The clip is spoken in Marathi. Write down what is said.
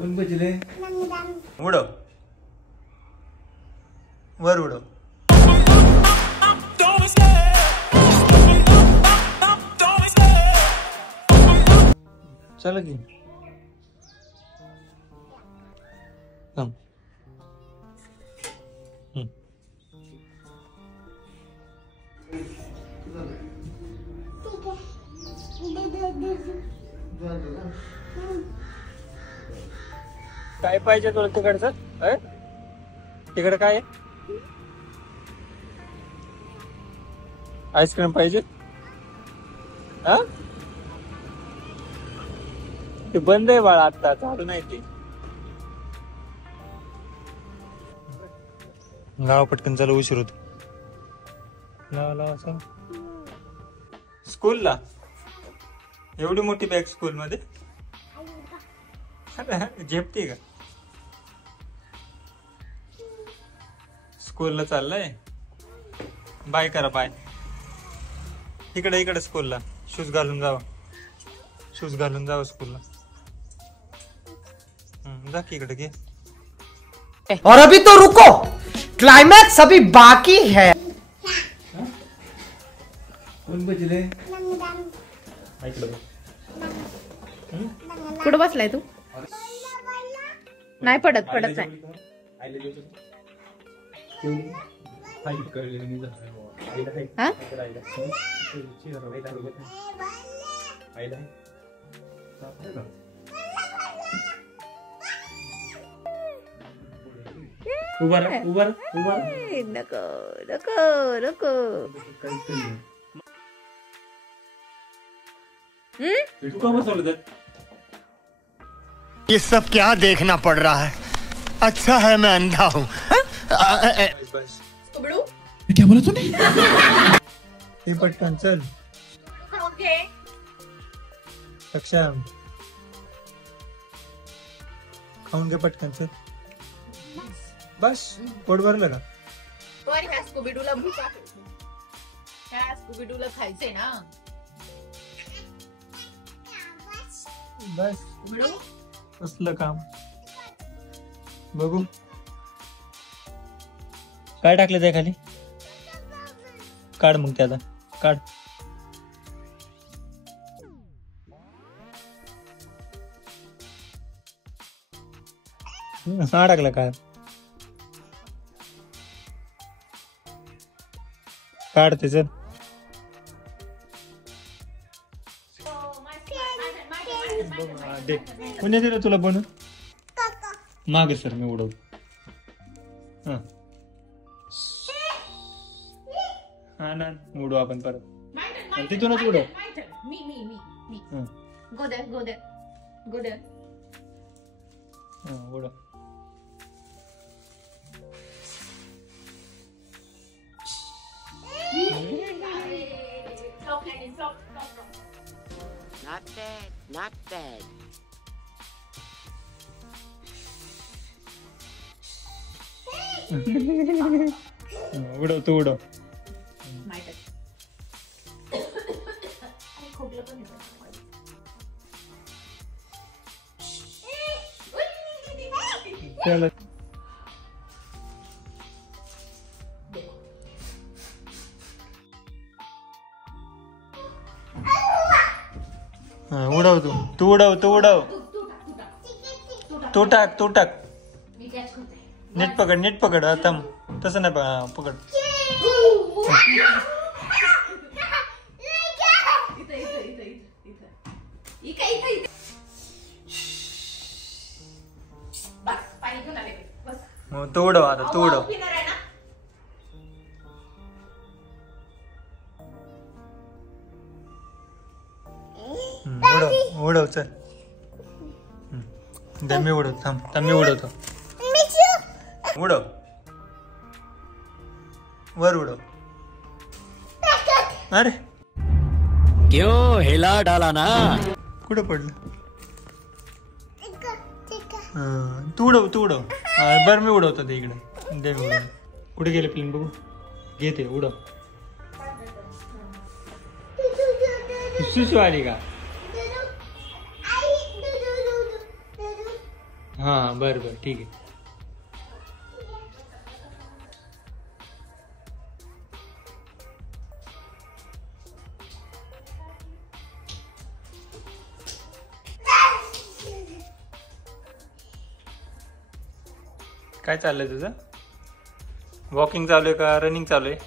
कोण बजले उडव वर उडव चला की काय पाहिजे तुला तिकडचं तिकडे काय आहे? आईस्क्रीम पाहिजे हा ते बंद आहे बाळा आता चालू नाही ते लावा पटकन चला उशीर होतो लावा लावा चल स्कूलला एवढी मोठी बॅग स्कूल मध्ये झेपते का स्कूलला चाललंय बाय करा बाय इकडे इकडे स्कूलला शूज घालून जावा स्कूलला जा की इकडे घे और अभी तो रुको क्लाइमैक्स अभी बाकी है कोण बजले कुठं बसलाय तू नाही पडत नाही हा नको नको नको ये सब क्या देखना पड़ रहा है अच्छा है मैं अंधा हूँ क्या बोला तूने पटकन चल सक्षम खाऊन घे पटकन चल बस पोट भरलं का स्कूबीडूला भूक आहे स्कूबीडूला खायचंय ना बस कसलं काम बघू काय टाकलं त्या खाली काढ मग त्याला काढ हा टाकलं काय काढते चल कोणी दिलं तुला बनवून मागे सर मी उडवतो हा ना उडू आपण परत तिथूनच उडव उडव Not bad. उडव तू उडव चल उडव तू उडव तू टाक नीट पकड आता तसं नाही पकड तू उडव आता तू उडव उडव चल मी उडव थांब मी उडवतो उडव वर उडव अरे क्यों हिला डाला ना कुठं पडलं तू उडव बरं मी उडवतो ते इकडे दे मी उडव कुठे गेले प्लेन बघू घेते उडव सुसू आली का हा बर बर ठीक आहे. काय चाललंय तुझं? वॉकिंग चालू आहे का रनिंग चालू आहे?